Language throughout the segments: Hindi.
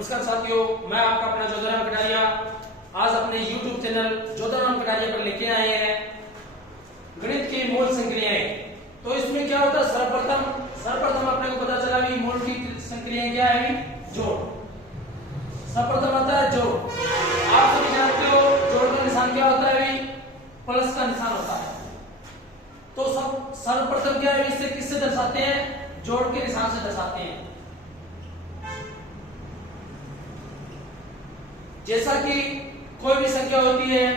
नमस्कार साथियों, मैं आपका अपना जोधाराम कटारिया आज अपने YouTube चैनल जोधाराम कटारिया पर लेके आए हैं गणित की मूल संक्रियाएं। तो इसमें क्या होता है, सर्वप्रथम अपने को पता चला भी मूल की संक्रियाएं क्या है, जोड़। सर्वप्रथम आता है जोड़। आप सभी जानते हो जोड़ का निशान क्या होता है, प्लस का निशान होता है। तो सर्वप्रथम क्या है, इसे किससे दर्शाते हैं, जोड़ के निशान से दर्शाते हैं। जैसा कि कोई भी संख्या होती है,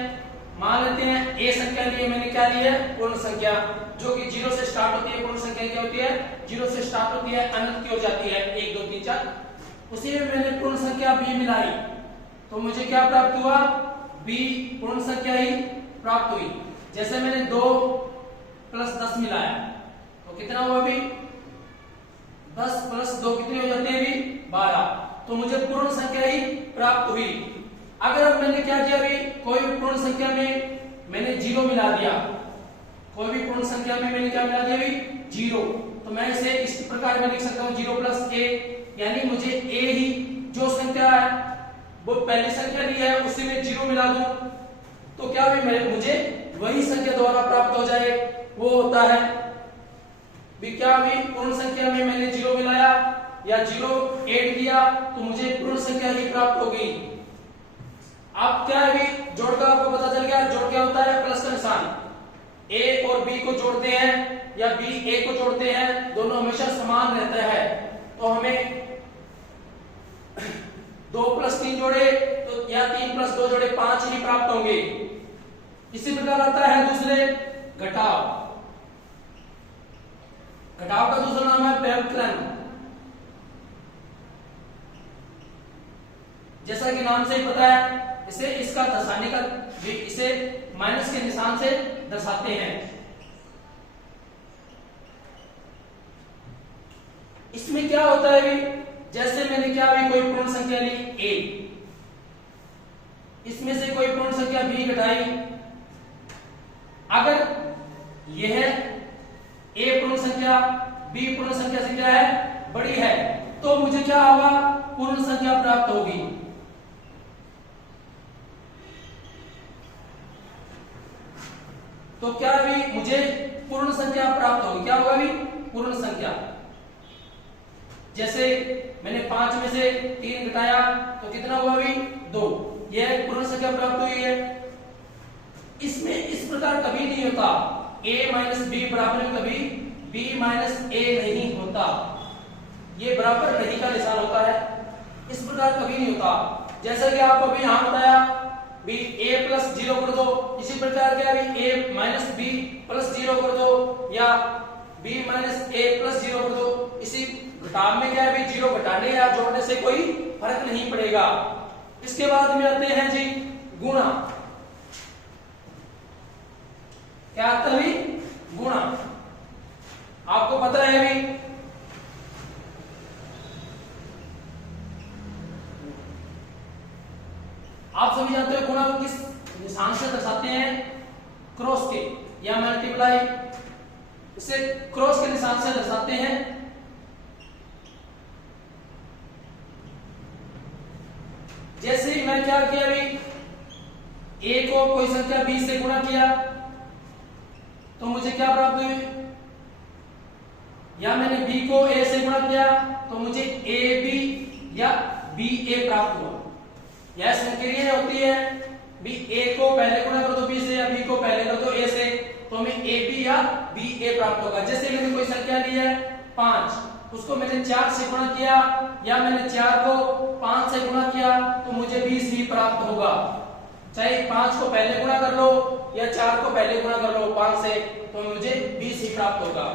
मान लेते हैं ए संख्या लिए, मैंने क्या ली है, पूर्ण संख्या, जो कि 0 से स्टार्ट होती है। पूर्ण संख्या क्या होती है, 0 से स्टार्ट होती है, अनंत की हो जाती है, 1 2 3 4। उसी में मैंने पूर्ण संख्या b मिलाई, तो मुझे क्या प्राप्त हुआ, b पूर्ण संख्या ही प्राप्त हुई। जैसे मैंने 2 + 10 मिलाया तो कितना हुआ, भी 10 + 2 कितनी हो जाती है, भी 12। तो मुझे पूर्ण संख्या ही प्राप्त हुई। अगर अब मैंने क्या किया, भी कोई भी पूर्ण संख्या में मैंने 0 मिला दिया, कोई भी पूर्ण संख्या में मैंने क्या मिला दिया, भी 0, तो मैं इसे इस प्रकार में लिख सकता हूं 0 + a, यानी मुझे a ही जो संख्या है वो पहली संख्या ली है उसी में 0 मिला दूं तो क्या भी मुझे वही संख्या दोबारा प्राप्त हो जाए। वो होता है भी क्या, भी पूर्ण संख्या में मैंने 0 मिलाया या 0 ऐड किया तो मुझे पूर्ण संख्या ही प्राप्त होगी। अब क्या है, भी जोड़ का आपको पता चल गया। जोड़ क्या होता है, प्लस का निशान। a और b को जोड़ते हैं या b a को जोड़ते हैं, दोनों हमेशा समान रहता है। तो हमें 2 + 3 जोड़े तो या 3 + 2 जोड़े 5 ही प्राप्त होंगे। इसी प्रकार आता है दूसरे घटाव। घटाव का दूसरा नाम है व्यवकलन। जैसा कि नाम से ही पता है, इसे इसका दर्शाने का, इसे माइनस के निशान से दर्शाते हैं। इसमें क्या होता है, भी जैसे मैंने क्या, भी कोई पूर्ण संख्या ली a, इसमें से कोई पूर्ण संख्या b घटाई। अगर यह a पूर्ण संख्या b पूर्ण संख्या से क्या है, बड़ी है, तो मुझे क्या होगा, पूर्ण संख्या प्राप्त होगी। तो क्या भी मुझे पूर्ण संख्या प्राप्त होगी, क्या होगा, भी पूर्ण संख्या। जैसे मैंने 5 में से 3 घटाया तो कितना हुआ, भी 2, यह पूर्ण संख्या प्राप्त हुई है। इसमें इस प्रकार कभी नहीं होता a - b बराबर में कभी b - a नहीं होता, ये बराबर नहीं का निशान होता है, इस प्रकार कभी नहीं होता। जैसा कि आपको अभी यहां बताया, भी a + 0 कर दो, इसी प्रकार क्या, भी a - b + 0 कर दो या b - a + 0 कर दो। इसी घटाव में क्या है, भी 0 घटाने या जोड़ने से कोई फर्क नहीं पड़ेगा। इसके बाद में आते हैं जी गुणा। क्या आता है, भी गुणा। आपको पता है, भी आप सभी जानते हो गुणा को किस निशान से दर्शाते हैं, क्रॉस के या मल्टीप्लाई, इसे क्रॉस के निशान से दर्शाते हैं। जैसे ही मैं क्या किया, भी a को कोई संख्या b से गुणा किया तो मुझे क्या प्राप्त हुई, या मैंने b को a से गुणा किया तो मुझे ab या ba प्राप्त हुआ। यह संक्रिया होती है, भी a को पहले गुणा कर दो b से या b को पहले कर दो a से, तो हमें ab या ba प्राप्त होगा। जैसे मैंने कोई संख्या ली है 5, उसको मैंने 4 से गुणा किया या मैंने 4 को 5 से गुणा किया तो मुझे 20 ही प्राप्त होगा। चाहे 5 को पहले गुणा कर लो या 4 को पहले गुणा कर लो 5 से, तो मुझे 20 ही प्राप्त होगा।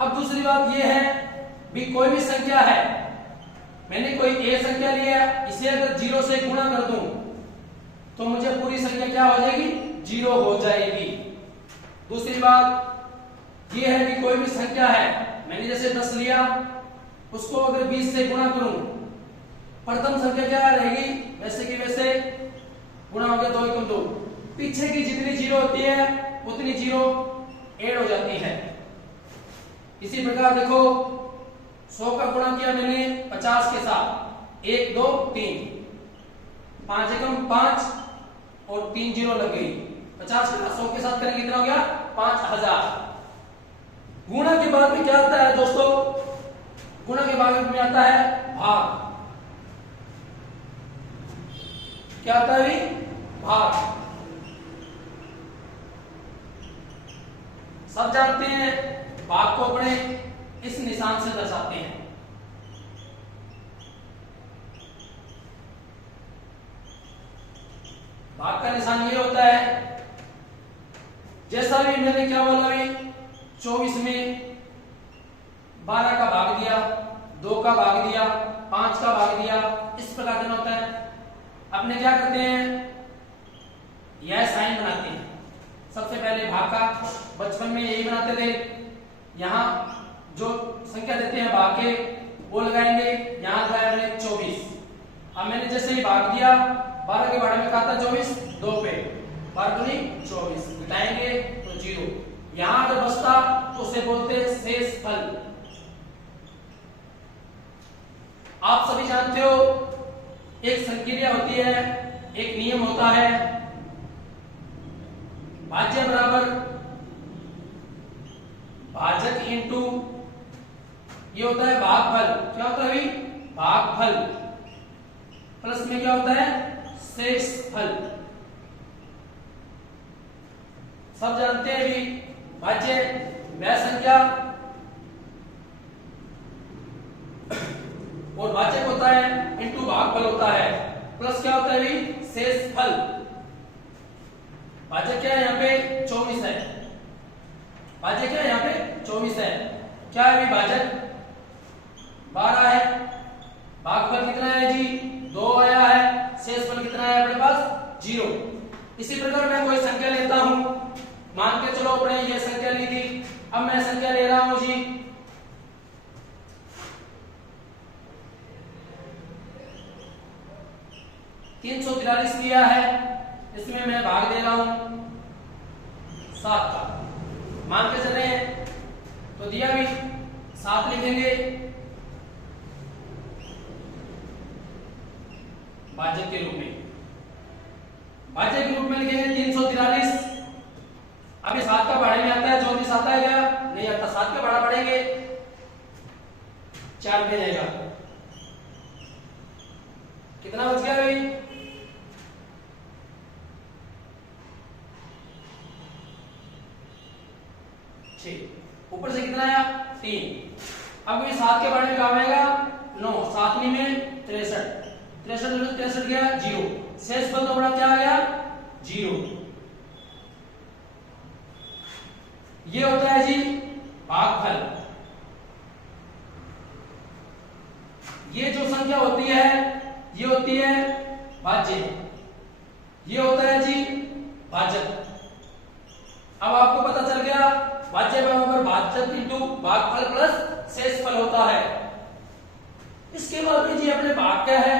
अब दूसरी बात यह है, भी कोई भी संख्या है, मैंने कोई a संख्या लिया, इसे अगर 0 से गुणा कर दूं तो मुझे पूरी संख्या क्या हो जाएगी, 0 हो जाएगी। दूसरी बात यह है कि कोई भी संख्या है, मैंने जैसे 10 लिया, उसको अगर 20 से गुणा करूं, प्रथम संख्या क्या रहेगी, वैसे की वैसे गुणा हो गया 2 × 2, पीछे की जितनी 0 होती है उतनी 0 ऐड हो जाती है। इसी प्रकार देखो 100 का गुणा किया मैंने 50 के साथ, 1 2 3, 5 एकम 5 और 3 जीरो लग गई, 50 का 100 के साथ करेंगे कितना हो गया 5000। गुणा के बाद में क्या आता है दोस्तों, गुणा के बाद में आता है भाग। क्या आता है भाग। सब जानते हैं भाग को अपने इस निशान से दर्शाते हैं। भाग का निशान ये होता है, जैसा भी मैंने क्या बोला अभी 24 में 12 का भाग दिया, 2 का भाग दिया, 5 का भाग दिया, इस प्रकार देना होता है। अपने क्या करते हैं, यह साइन बनाते हैं। सबसे पहले भाग का बचपन में यही बनाते थे। यहाँ जो संख्या देते हैं भाग के वो लगाएंगे, यहाँ लगाया मैंने 24। अब मैंने जैसे ही भाग दिया 12 के बारे में कहा था 24, 2 पे 12 दूनी 24, घटाएंगे तो 0। यहाँ अगर बचता तो उसे बोलते हैं शेष फल। आप सभी जानते हो एक संक्रिया होती है, एक नियम होता है, भाज्य बराबर भाजक इंटू ये होता है भागफल। क्या होता है भागफल, प्लस में क्या होता है शेष फल। सब जानते हैं भी भाज्य वह संख्या और भाजक होता है इंटू भागफल होता है, प्लस क्या होता है भी शेष फल। भाजक क्या है यहाँ पे 24 है, भाजक क्या है यहाँ पे 24 है। क्या है भी भाजक 12 है, भागफल कितना है जी 2 आया है, शेष फल कितना है अपने पास 0। इसी प्रकार मैं कोई संख्या लेता हूं, मान के चलो अपने ये संख्या ली थी, अब मैं संख्या ले रहा हूं जी 343 लिया है, इसमें मैं भाग दे रहा हूं 7 का। मान के चले तो दिया भी 7 लिखेंगे भाजक के रूप में, भाजक के रूप में लिखेंगे 343। अभी 7 का भाड़े में आता है, 34 आता है क्या नहीं आता, 7 का भाड़ा पड़ेंगे 4 में जाएगा, कितना बच गया भाई 6, ऊपर से कितना आया 3। अब ये 7 के बारे में काम आएगा 9, 7 में 63, 63 गया 0, शेष फल तो बड़ा क्या आ गया 0। ये होता है जी भागफल। ये जो संख्या होती है ये होती है भाज्य, ये होता है जी भाजक। अब आपको पता चल गया भाज्य बराबर भाजक इंटू भागफल प्लस शेषफल होता है। इसके बाद में जी अपने भाग क्या है,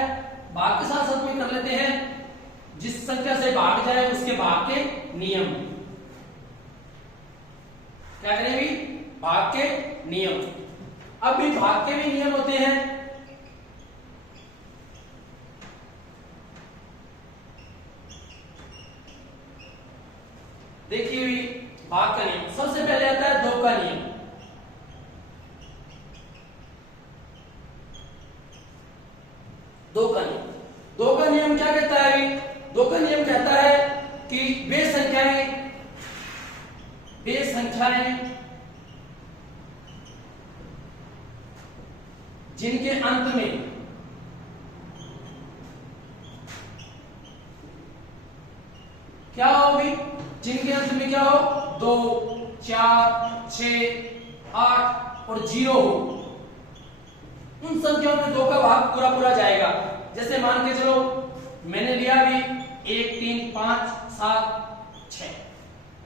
भाग के साथ साथ में कर लेते हैं जिस संख्या से भाग जाए उसके भाग के नियम। क्या करें भी भाग के नियम। अब भी भाग के भी नियम होते हैं। देखिए भी भाग का नियम, सबसे पहले आता है 2 का नियम। दो का नियम क्या कहता है? 2 का नियम कहता है कि वे संख्याएं जिनके अंत में क्या हो भी, जिनके अंत में क्या हो 2, 4, 6, 8 और 0 हो, उन संख्याओं में 2 का भाग पूरा पूरा जाएगा। जैसे मान के चलो मैंने लिया भी 1, 3, 5, 7, 6,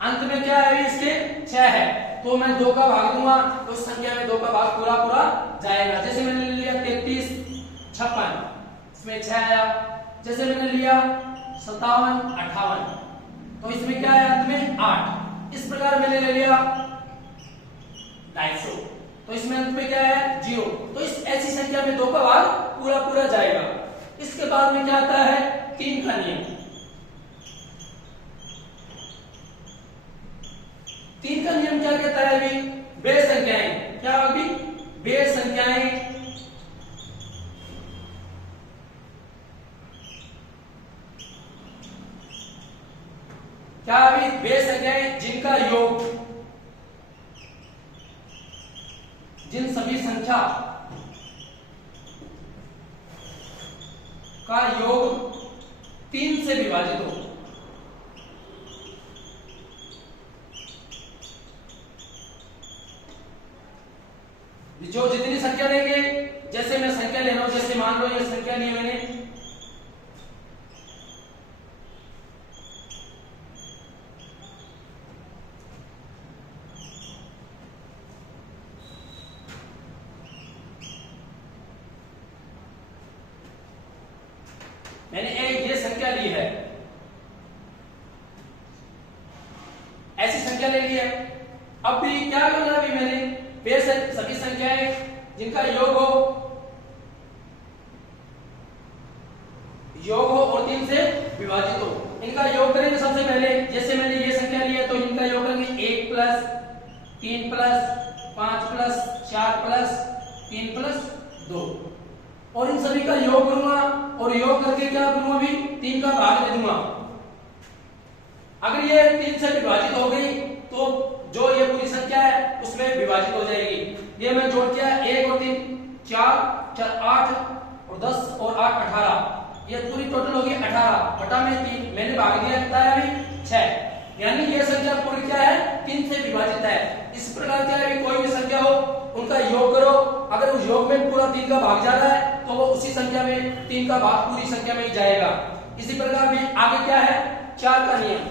अंत में क्या है इसके 6 है, तो मैं 2 का भाग दूंगा तो उस संख्या में 2 का भाग पूरा पूरा जाएगा। जैसे मैंने लिया 33, 56, इसमें 6 आया। जैसे मैंने लिया 57, 58, तो इसमें क्या है अंत में 8। इस प्रकार मैंने ले लिया 250, तो इसमें अंत में क्या है 0। तो इस ऐसी संख्या में 2 का भाग पूरा पूरा जाएगा। इसके बाद में क्या आता है 3 का नियम। 3 का नियम क्या कहता है अभी, बेस संख्याएं, क्या अभी बेस संख्याएं क्या अभी बेस संख्याएं जिनका योग, जिन सभी संख्या का योग 3 से विभाजित हो। जो जितनी संख्या देंगे, जैसे मैं संख्या ले रहा हूं, जैसे मान लो ये संख्या ली मैंने, ये संख्या ली है, ऐसी संख्या ले ली है। अब भी क्या करना, अभी मैंने वे सभी संख्याएं जिनका योग हो और 3 से विभाजित हो, इनका योग करेंगे सबसे पहले। जैसे मैंने ये संख्या ली है तो इनका योग करेंगे 1 plus 3 plus 5 plus 4 plus 3 plus 2, और इन सभी का योग करूंगा और योग करके क्या करूंगा, अभी 3 का भाग दे दूंगा। अगर ये 3 से विभाजित हो गई तो जो ये पूरी संख्या है उसमें विभाजित हो जाएगी। ये मैं जोड़ किया 1 और 3 4 4 8 और 10 और 8 18, ये पूरी टोटल होगी 18 बटा में 3, मैंने भाग दिया कितना है अभी 6, यानी ये संख्या पूरी क्या है 3 से विभाजित है। इस प्रकार क्या है, कोई भी संख्या हो उनका योग करो, अगर उस योग में पूरा 3 का भाग जा रहा है तो वो उसी संख्या में 3 का भाग पूरी संख्या में ही जाएगा। इसी प्रकार भी आगे क्या है 4 का नियम।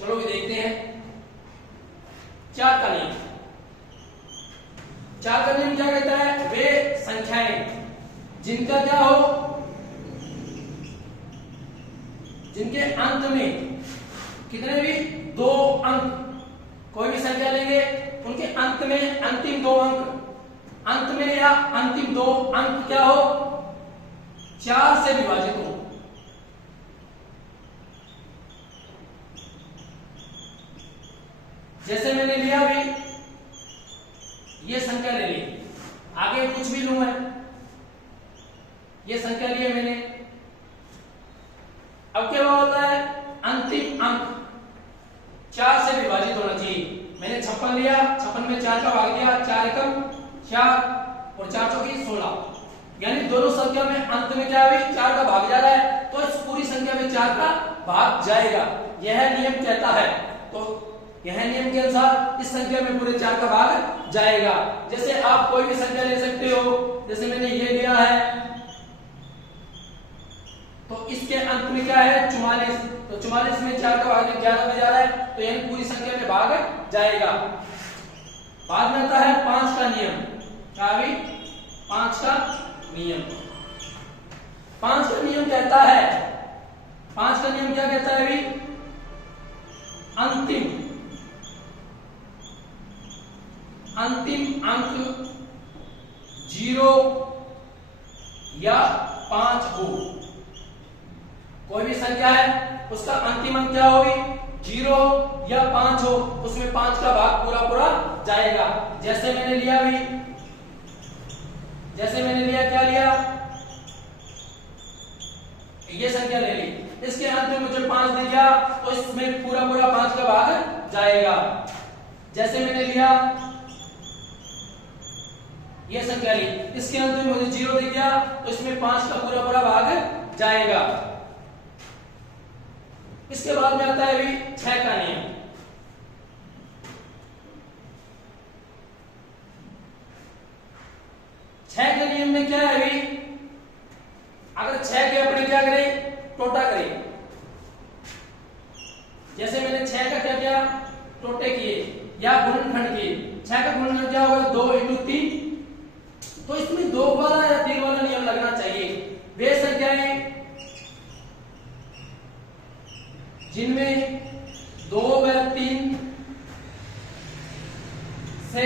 चलो भी देखते हैं 4 का नियम। 4 का नियम क्या कहता है, वे संख्याएं जिनका क्या हो, जिनके अंत में कितने भी 2 अंक, कोई भी संख्या लेंगे उनके अंत में अंतिम 2 अंक, अंत में या अंतिम 2 अंक क्या हो 4 से विभाजित हो। जैसे मैंने लिया अभी ये संख्या ले ली, आगे कुछ भी लूं मैं, ये संख्या ली है मैंने, अब क्या होता है अंतिम अंक 4 से विभाजित होना चाहिए। मैंने 56 लिया, 56 में 4 का भाग दिया, 4 एकम 4 और 4 चौकी 16, यानी दोनों संख्या में अंत में क्या है 4 का भाग जा रहा है, तो इस पूरी संख्या में 4 का भाग जाएगा, यह नियम कहता है। तो यह नियम के अनुसार इस संख्या में पूरे 4 का भाग जाएगा। जैसे आप कोई भी संख्या ले सकते हो, जैसे मैंने ये लिया है तो इसके अंत में क्या है 44, तो 44 में 4 का भाग 11 में जा रहा है, तो यानी पूरी संख्या में भाग जाएगा। बाद में आता है 5 का नियम। क्या भी 5 का नियम, 5 का नियम कहता है, 5 का नियम क्या कहता है अभी, अंतिम अंक 0 या 5 हो। कोई भी संख्या है उसका अंतिम अंक क्या होगी 0 या 5 हो, उसमें 5 का भाग पूरा पूरा जाएगा। जैसे मैंने लिया अभी, जैसे मैंने लिया क्या लिया, ये संख्या ले ली, इसके अंत में मुझे 5 दे दिया तो इसमें पूरा पूरा 5 का भाग जाएगा। जैसे मैंने लिया ये संख्या ली, इसके अंत में मुझे 0 दे दिया तो इसमें 5 का पूरा पूरा भाग जाएगा। इसके बाद में आता है अभी 6 का नियम। 6 के नियम में क्या है अभी, अगर 6 के अपने क्या करें टोटा करें, जैसे मैंने 6 का क्या किया टोटे किए या गुणनखंड किए। 6 का गुणनखंड क्या होगा 2 × 3, तो इसमें 2 वाला या 3 वाला नियम लगना चाहिए। वे संख्याएं जिनमें 2 व 3 से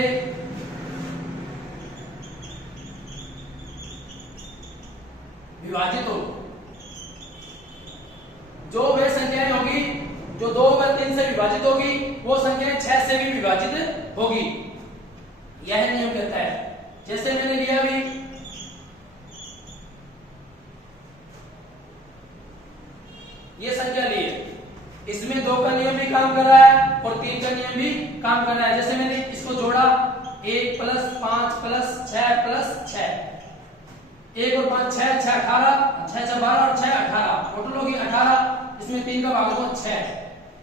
विभाजित हो। जो वे संख्याएं होगी जो 2 व 3 से विभाजित होगी वो संख्याएं 6 से भी विभाजित होगी। यह नियम कहता है। जैसे मैंने लिया भी ये संख्या ली है, इसमें 2 का नियम भी काम कर रहा है और 3 का नियम भी काम कर रहा है। जैसे मैंने इसको जोड़ा 1 + 5 + 6 + 6, 1 और 5 6 6 18, 6 6 12 और 6 18, टोटल होगी 18। इसमें 3 का भाग होगा 6,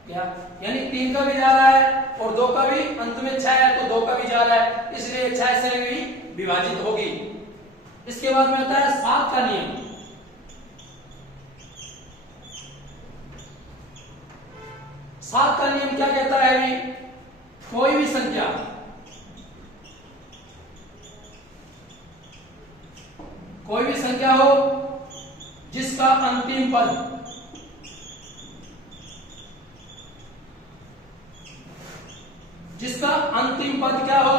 क्या यानी 3 का भी जा रहा है और 2 का भी, अंत में 6 है तो 2 का भी जा रहा है, इसलिए 6 से भी विभाजित होगी। इसके बाद में आता है 7 का नियम। 7 का नियम क्या कहता है अभी? कोई भी संख्या हो जिसका अंतिम पद क्या हो,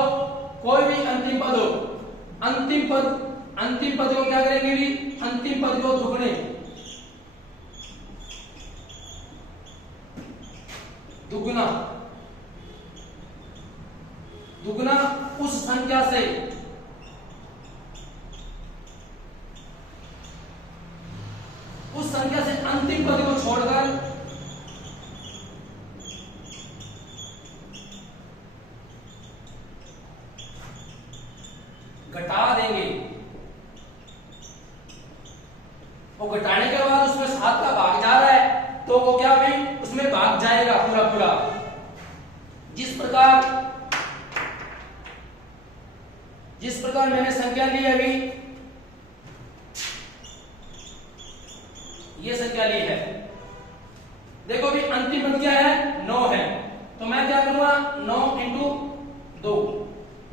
कोई भी अंतिम पद हो, अंतिम पद को क्या करेंगे भी? अंतिम पद को दुगना उस संख्या से अंतिम पद को छोड़कर घटा देंगे। और घटाने के बाद उसमें 7 का भाग जा रहा है तो वो क्या भाई? उसमें भाग जाएगा पूरा। जिस प्रकार मैंने संख्या ली है अभी, ये संख्या ली है, देखो भी अंतिम पद क्या है? 9 है, तो मैं क्या करूंगा? 9 × 2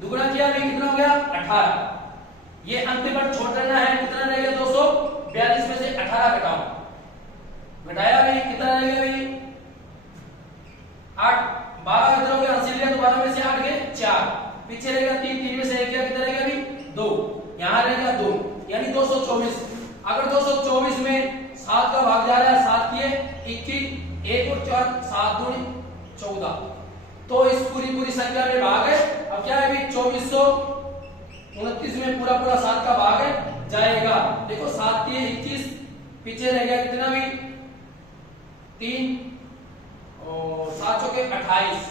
दुगना किया भी, कितना हो गया? 18। ये अंतिम पद छोड़ देना है, कितना रह गया? 242 में से 18 घटाओ, घटाया भी, कितना रह गया भी? 8, 12 इधर हो गया, 80 लिया तो 12 में से 8 गए 4, पीछे रहेगा 3, 3 में से 1 गया, कितना रहेगा भी? 2, यहां रहेगा 2, यानी 224। अगर 224 में 7 का भाग जा रहा है, 7 किए 21, 1 और 4, 7 दूनी 14, तो इस पूरी संख्या में भाग है। अब क्या है भी? 2429 में पूरा 7 का भाग है जाएगा। देखो 7 किए 21, पीछे रह गया कितना भी? 3 और 7 चौके 28,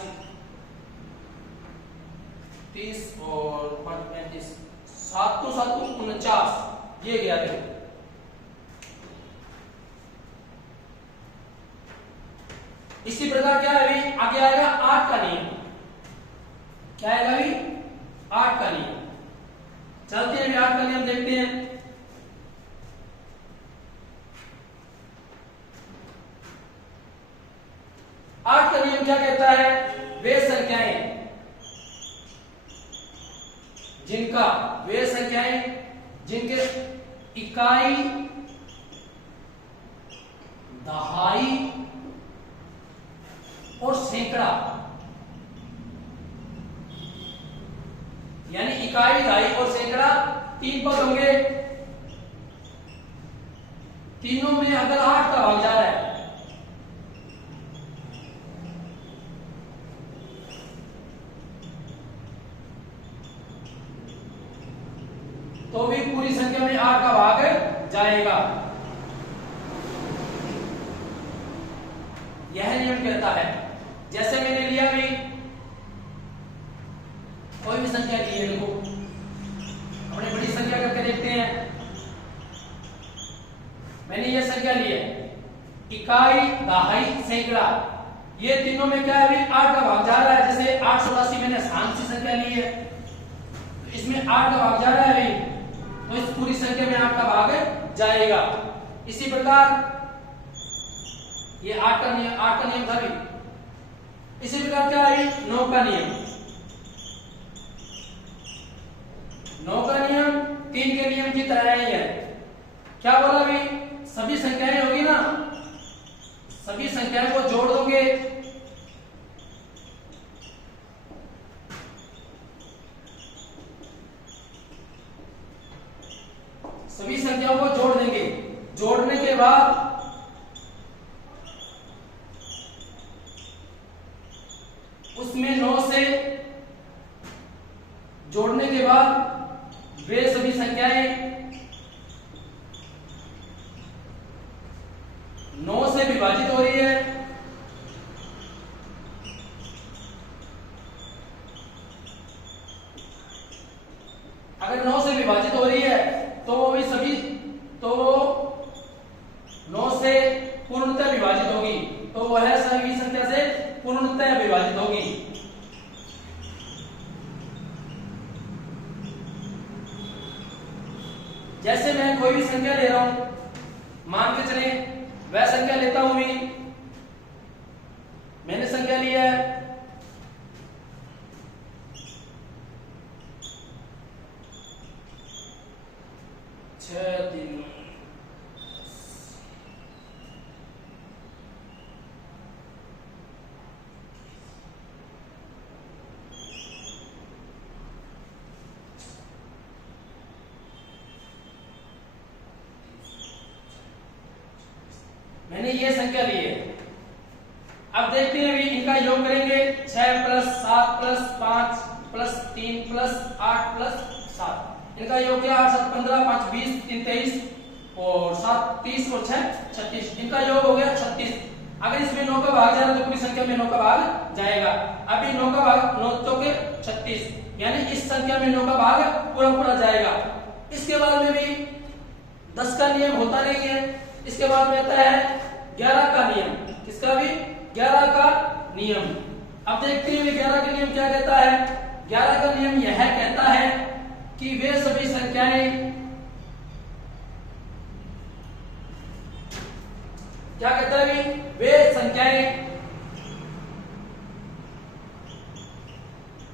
30 और 5 35, 7 तो 7 49, ये गया। देखो इसी प्रकार क्या है अभी? आगे आएगा 8 का नियम। क्या आएगा अभी? 8 का नियम। चलते हैं 8 का नियम देखते हैं। आठ का नियम क्या कहता है? वे संख्याएं जिनके इकाई, दहाई और सैकड़ा, यानी इकाई, दहाई और सैकड़ा 3 पद होंगे, तीनों में अगर 8 का भाग जा रहा है तो भी पूरी संख्या में 8 का भाग जाएगा। यह नियम कहता है। जैसे मैंने लिया भी, कोई भी संख्या ली है, देखो अपने बड़ी संख्या करके देखते हैं। मैंने ये संख्या ली है, इकाई, दहाई, सैकड़ा, ये तीनों में क्या है? 8 का भाग जा रहा है। जैसे 884 मैंने शांत सी संख्या ली है, इसमें 8 का भाग जा रहा है, तो इस पूरी संख्या में 8 का भाग जाएगा। इसी प्रकार ये 8 का नियम था भी। इसी प्रकार क्या है? 9 का नियम। 9 का नियम 3 के नियम की तरह ही है। क्या बोला भी? सभी संख्याएं होगी ना, सभी संख्याओं को जोड़ दोगे सभी संख्याओं को जोड़ देंगे। जोड़ने के बाद उसमें 9 से जोड़ने के बाद वे सभी संख्याएं 9 से विभाजित हो रही है। अगर 9 से विभाजित हो रही है तो वो भी सभी 9 से पूर्णतः विभाजित होगी, तो वह सभी संख्या से पूर्णतः विभाजित होगी। जैसे मैं कोई भी संख्या ले रहा हूं, मान के चले वह संख्या लेता हूं भी, मैंने संख्या लिया है 6 3 मैंने ये संख्या ली है। अब देखते हैं अभी इनका योग करेंगे। 6 plus 7 plus 5 plus 3 plus 8 plus 7, इनका योग क्या? 8 7 15, 5 20, 3 23 और 7 30 और 6 36, इनका योग हो गया 36। अगर इसमें 9 का भाग जा रहा है तो पूरी संख्या में 9 का भाग जाएगा। अभी 9 का भाग 9 चौके 36, यानी इस संख्या में 9 का भाग पूरा पूरा जाएगा। इसके बाद में भी 10 का नियम होता नहीं है। इसके बाद में आता है 11 का नियम। किसका? भी 11 का नियम। अब देखते हैं 11 का नियम क्या कहता है। 11 का नियम यह कहता है कि वे सभी संख्याएं, क्या कहता है भी? वे संख्याएं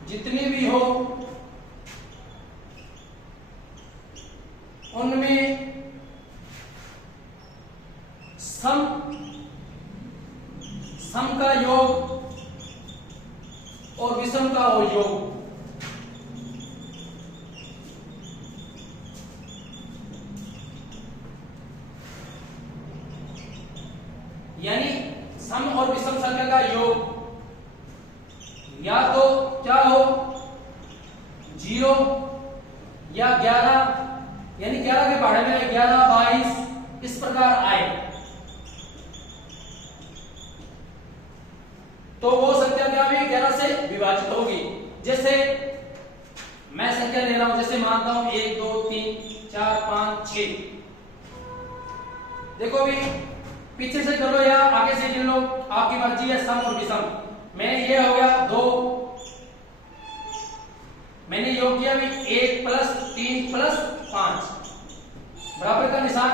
जितनी भी हो उनमें सम का योग और विषम का योग, यानी सम और विषम संख्या का योग या तो क्या हो 0 या 11, यानी 11 के पहाड़े में 11 22 इस प्रकार आए तो वो संख्या क्या भी 11 से विभाजित होगी। जैसे मैं संख्या ले रहा हूं, जैसे मानता हूं 1 2 3 4 5 6। देखो भी पीछे से कर लो या आगे से गिन लो, आपकी मर्जी है। सम और विषम में ये हो गया 2, मैंने योग किया भी 1 प्लस 3 प्लस 5 बराबर का निशान,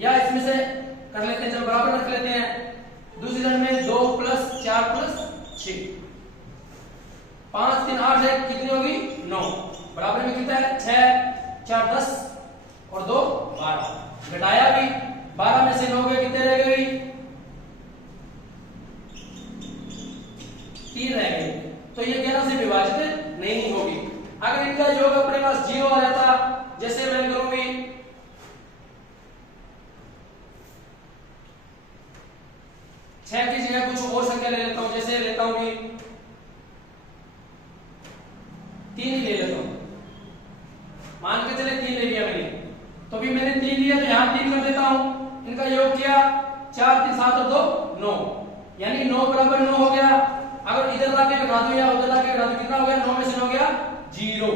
या इसमें से कर लेते हैं, चलो बराबर रख लेते हैं। दूसरी लाइन में 2 प्लस 4 प्लस 6, 5 3 8 है, कितनी होगी 9, बराबर में कितना है 6 4 10 और 2 12। घटाया भी 12 में से 9 गए, कितने रह गए? 3 रह गए। तो ये 11 से विभाजित नहीं होगी। अगर इनका योग अपने पास 0 आ जाता, जैसे मैं करूंगी 6 की जगह कुछ और संख्या ले लेता हूं, जैसे लेता हूं कि 3 ही ले लेता हूं, मान के चले 3 ले लिया मैंने, तो भी मैंने 3 लिया तो यहां 3 कर देता हूं। इनका योग किया 4 3 7 और 2 9, यानी 9 बराबर 9 हो गया। अगर इधर लाके घटा दो या उधर लाके घटा दो, कितना हो गया? 9 में से 9 गया 0,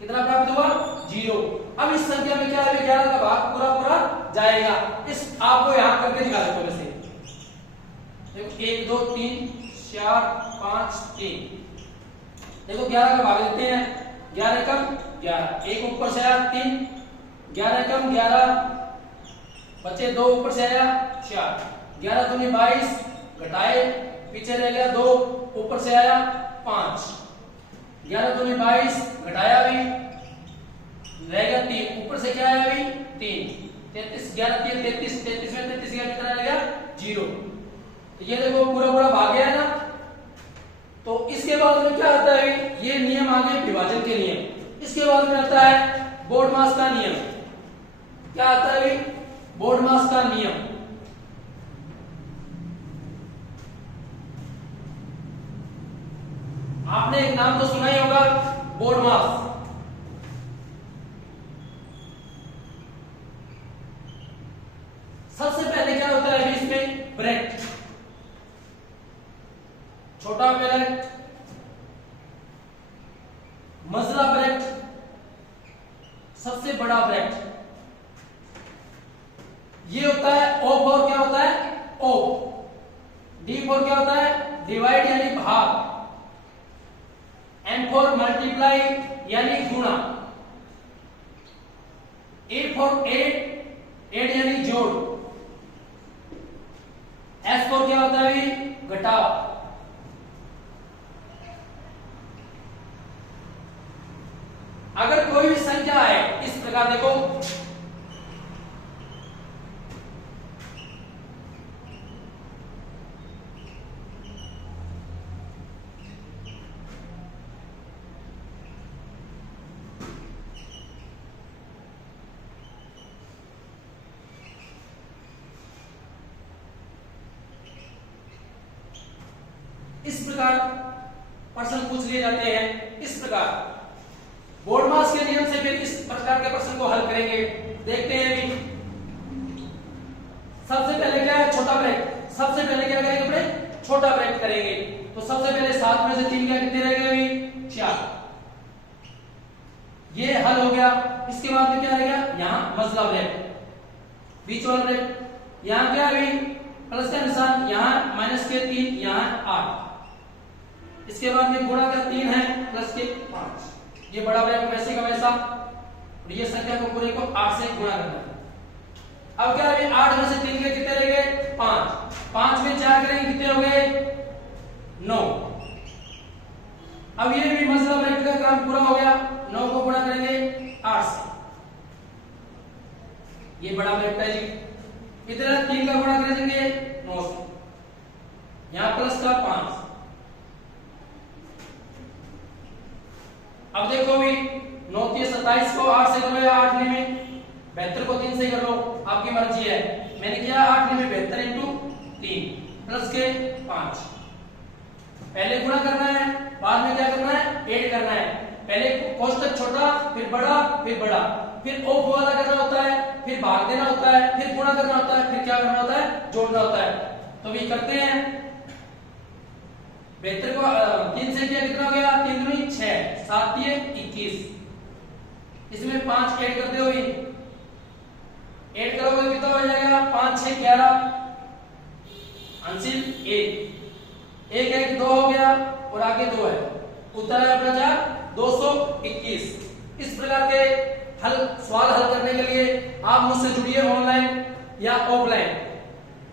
कितना प्राप्त हुआ? 0। अब इस संख्या में क्या है? 11 का भाग पूरा पूरा जाएगा। इस आपको यहां करके दिखा देता हूं। वैसे देखो 1 2 3 4 5 3, देखो 11 का भाग लेते हैं। 11 कम 11, 1 ऊपर से आया 3, 11 कम 11 बचे 2 ऊपर से आया 4, 11 दूनी 22 घटाए पीछे रह गया 2 ऊपर से आया 5, 11 दूनी 22 घटाया भी रह गया 3 ऊपर से क्या आया भी 3, 33 11 3 33, 33 में 33 का कितना रह गया 0। ये देखो पूरा पूरा भाग गया है ना। तो इसके बाद में क्या आता है? ये नियम आ गए विभाजन के नियम। इसके बाद में आता है बोर्डमास का नियम। क्या आता है अभी? बोर्डमास का नियम। आपने एक नाम तो सुना ही होगा, बोर्डमास। सबसे पहले क्या होता है अभी इसमें? ब्रैकेट, छोटा ब्रैकेट, मझला ब्रैकेट, सबसे बड़ा ब्रैकेट। ये होता है ओ फॉर क्या होता है? ओ। डी फॉर क्या होता है? डिवाइड यानी भाग। एम फॉर मल्टीप्लाई यानी गुणा। ए फॉर एड, एड यानी जोड़। एस फॉर क्या होता है अभी? घटाव। अगर कोई भी संख्या है इस प्रकार, देखो इस प्रकार प्रश्न पूछ लिए जाते हैं। इस प्रकार बोर्डमास के नियम से फिर इस प्रकार के प्रश्न को हल करेंगे। देखते हैं अभी। सबसे पहले क्या है? छोटा ब्रैकेट। सबसे पहले क्या करेंगे अपने? छोटा ब्रैकेट करेंगे। तो सबसे पहले 7 में से 3 क्या कितने रह गए अभी? 4। ये हल हो गया। इसके बाद में क्या रह गया? यहाँ मझला ब्रैकेट, बीच वाला ब्रैकेट। यहाँ क्या अभी? प्लस का निशान, यहाँ माइनस के 3, यहाँ 8। इसके बाद में गुणा का 3 है, प्लस के 5। ये बड़ा ब्रैकेट वैसे का वैसा, और ये संख्या को पूरे को 8 से गुणा करना है। अब क्या अभी 8 में से 3 के कितने रह गए? 5। 5 में 4 करेंगे कितने हो गए? 9। अब ये भी मझला ब्रैकेट का काम पूरा हो गया। 9 को गुणा करेंगे 8 से, ये बड़ा ब्रैकेट है जी। इधर 3 का गुणा करेंगे 9 से, यहाँ प्लस का 5। अब देखो भी 9 के 27 को 8 से करो या 8 में 72 को 3 से कर लो, आपकी मर्जी है। मैंने किया 8 में 72 इंटू 3 प्लस के 5। पहले गुणा करना है, बाद में क्या करना है? ऐड करना है। पहले कोष्टक छोटा, फिर बड़ा, फिर बड़ा, फिर ऑफ वाला करना होता है, फिर भाग देना होता है, फिर गुणा करना होता है, फिर क्या करना होता है? जोड़ना होता है। तो भी करते हैं। 72 को 3 से किया कितना हो गया? 3 दूनी 6, 7 दिए 21। इसमें 5 ऐड करते हो, ऐड करोगे कितना हो जाएगा? 5 6 11, अंशिल 1 1 1 2 हो गया, और आगे 2 है। उत्तर है अपना 221। इस प्रकार के सवाल हल करने के लिए आप मुझसे जुड़िए, ऑनलाइन या ऑफलाइन,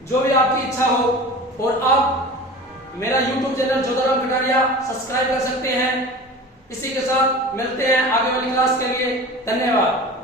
जो भी आपकी इच्छा हो। और आप मेरा YouTube channel Jodharam Kataria subscribe कर सकते हैं। इसी के साथ मिलते हैं आगे वाली क्लास के लिए। धन्यवाद।